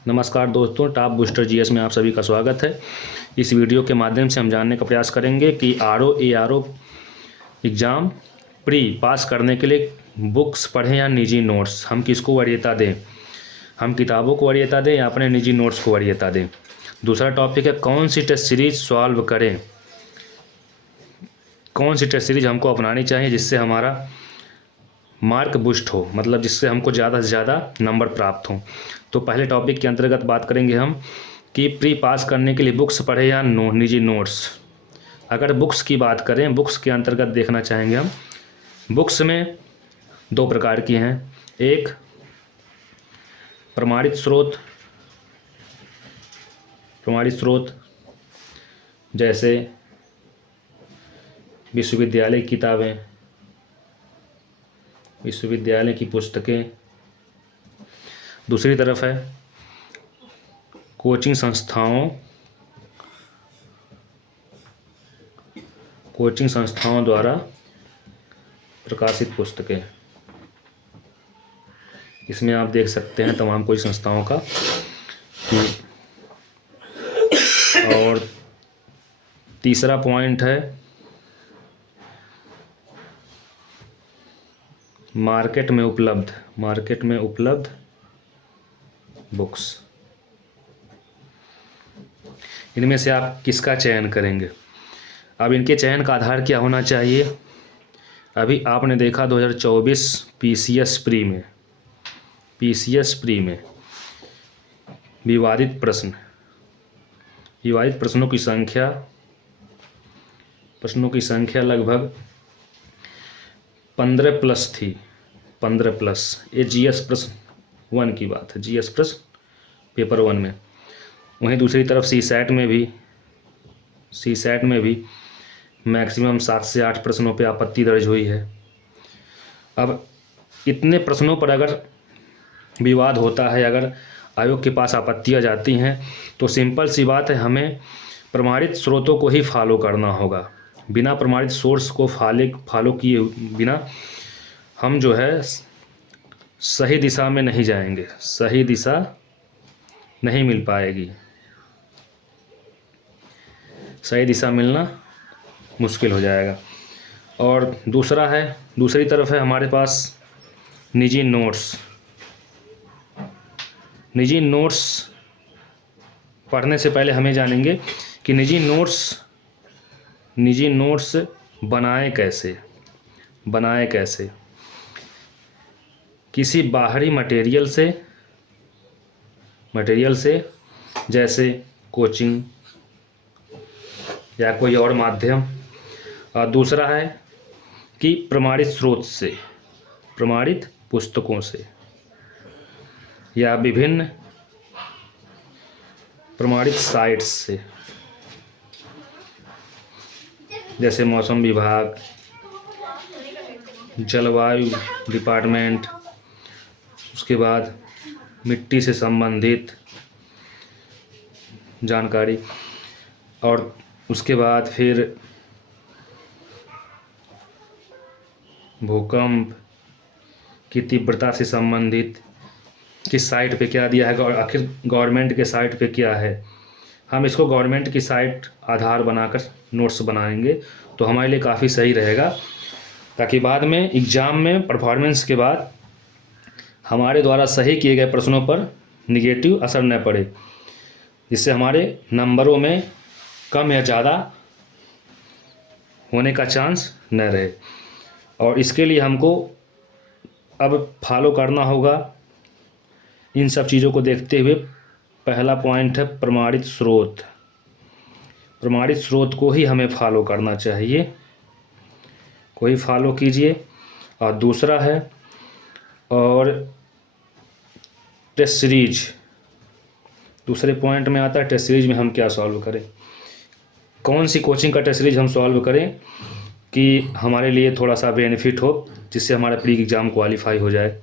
नमस्कार दोस्तों, top booster GS में आप सभी का स्वागत है। इस वीडियो के माध्यम से हम जानने का प्रयास करेंगे कि ARO एग्ज़ाम प्री पास करने के लिए बुक्स पढ़ें या निजी नोट्स, हम किसको वरीयता दें। हम किताबों को वरीयता दें या अपने निजी नोट्स को वरीयता दें। दूसरा टॉपिक है कौन सी टेस्ट सीरीज़ सॉल्व करें, कौन सी टेस्ट सीरीज़ हमको अपनानी चाहिए जिससे हमारा मार्क बूस्ट हो, मतलब जिससे हमको ज़्यादा से ज़्यादा नंबर प्राप्त हो। तो पहले टॉपिक के अंतर्गत बात करेंगे हम कि प्री पास करने के लिए बुक्स पढ़े या निजी नोट्स। अगर बुक्स की बात करें, बुक्स के अंतर्गत देखना चाहेंगे हम। बुक्स में दो प्रकार की हैं, एक प्रमाणित स्रोत जैसे विश्वविद्यालय की किताबें, विश्वविद्यालय की पुस्तकें। दूसरी तरफ है कोचिंग संस्थाओं द्वारा प्रकाशित पुस्तकें। इसमें आप देख सकते हैं तमाम कोई संस्थाओं का। और तीसरा पॉइंट है मार्केट में उपलब्ध बुक्स। इनमें से आप किसका चयन करेंगे। अब इनके चयन का आधार क्या होना चाहिए। अभी आपने देखा 2024 पीसीएस प्री में विवादित प्रश्नों की संख्या लगभग 15 प्लस थी। 15 प्लस, ये जीएस प्रश्न 1 की बात है, जीएस प्रश्न पेपर 1 में। वहीं दूसरी तरफ सीसैट में भी मैक्सिमम 7 से 8 प्रश्नों पे आपत्ति दर्ज हुई है। अब इतने प्रश्नों पर अगर विवाद होता है, अगर आयोग के पास आपत्तियां जाती हैं, तो सिंपल सी बात है, हमें प्रमाणित स्रोतों को ही फॉलो करना होगा। बिना प्रमाणित सोर्स को फॉलो किए बिना हम जो है सही दिशा में नहीं जाएंगे, सही दिशा नहीं मिल पाएगी, सही दिशा मिलना मुश्किल हो जाएगा। और दूसरी तरफ है हमारे पास निजी नोट्स पढ़ने से पहले हमें जानेंगे कि निजी नोट्स बनाए कैसे। किसी बाहरी मटेरियल से जैसे कोचिंग या कोई और माध्यम। और दूसरा है कि प्रमाणित पुस्तकों से या विभिन्न प्रमाणित साइट्स से, जैसे मौसम विभाग, जलवायु डिपार्टमेंट, उसके बाद मिट्टी से संबंधित जानकारी, और उसके बाद फिर भूकंप की तीव्रता से संबंधित किस साइट पे क्या दिया है और आखिर गवर्नमेंट के साइट पे क्या है। हम इसको गवर्नमेंट की साइट आधार बनाकर नोट्स बनाएंगे तो हमारे लिए काफ़ी सही रहेगा, ताकि बाद में एग्ज़ाम में परफॉर्मेंस के बाद हमारे द्वारा सही किए गए प्रश्नों पर निगेटिव असर न पड़े, जिससे हमारे नंबरों में कम या ज़्यादा होने का चांस न रहे। और इसके लिए हमको अब फॉलो करना होगा इन सब चीज़ों को देखते हुए। पहला पॉइंट है प्रमाणित स्रोत को ही हमें फॉलो करना चाहिए, कोई फॉलो कीजिए। और दूसरा है और टेस्ट सीरीज, दूसरे पॉइंट में आता है टेस्ट सीरीज में हम क्या सॉल्व करें, कौन सी कोचिंग का टेस्ट सीरीज हम सॉल्व करें कि हमारे लिए थोड़ा सा बेनिफिट हो, जिससे हमारा प्री एग्ज़ाम क्वालिफाई हो जाए।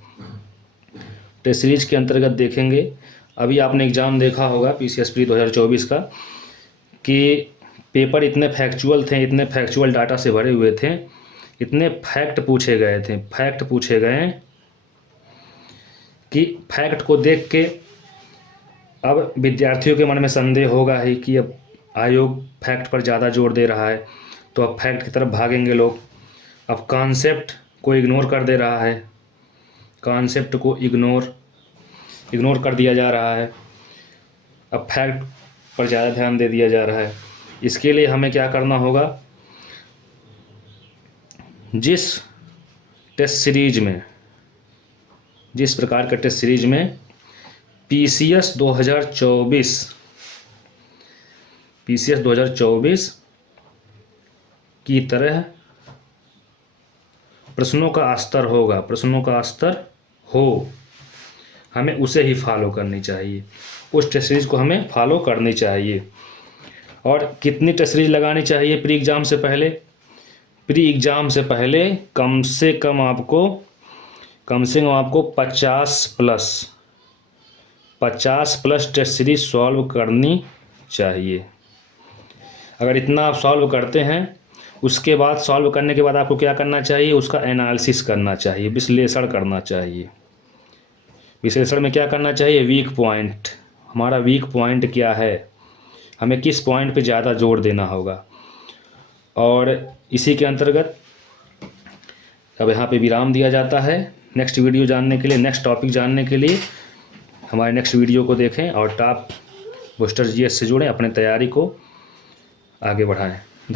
टेस्ट सीरीज के अंतर्गत देखेंगे, अभी आपने एग्ज़ाम देखा होगा पीसीएस प्री 2024 का, कि पेपर इतने फैक्चुअल डाटा से भरे हुए थे, इतने फैक्ट पूछे गए कि फैक्ट को देख के अब विद्यार्थियों के मन में संदेह होगा ही कि अब आयोग फैक्ट पर ज़्यादा जोर दे रहा है, तो अब फैक्ट की तरफ भागेंगे लोग। अब कॉन्सेप्ट को इग्नोर कर दे रहा है, कॉन्सेप्ट को इग्नोर कर दिया जा रहा है, अब फैक्ट पर ज़्यादा ध्यान दे दिया जा रहा है। इसके लिए हमें क्या करना होगा, जिस प्रकार के टेस्ट सीरीज में पीसीएस 2024 की तरह प्रश्नों का स्तर हो, हमें उसे ही फॉलो करनी चाहिए, उस टेस्ट सीरीज को हमें फॉलो करनी चाहिए। और कितनी टेस्ट सीरीज लगानी चाहिए प्री एग्ज़ाम से पहले? प्री एग्ज़ाम से पहले कम से कम आपको 50 प्लस टेस्ट सीरीज सॉल्व करनी चाहिए। अगर इतना आप सॉल्व करते हैं, उसके बाद सॉल्व करने के बाद आपको क्या करना चाहिए, उसका एनालिसिस करना चाहिए, विश्लेषण करना चाहिए। विश्लेषण में क्या करना चाहिए, वीक पॉइंट, हमारा वीक पॉइंट क्या है, हमें किस पॉइंट पे ज़्यादा जोर देना होगा। और इसी के अंतर्गत अब यहाँ पे विराम दिया जाता है। नेक्स्ट वीडियो जानने के लिए, नेक्स्ट टॉपिक जानने के लिए हमारे नेक्स्ट वीडियो को देखें और टॉप बूस्टर जीएस से जुड़ें, अपने तैयारी को आगे बढ़ाएं।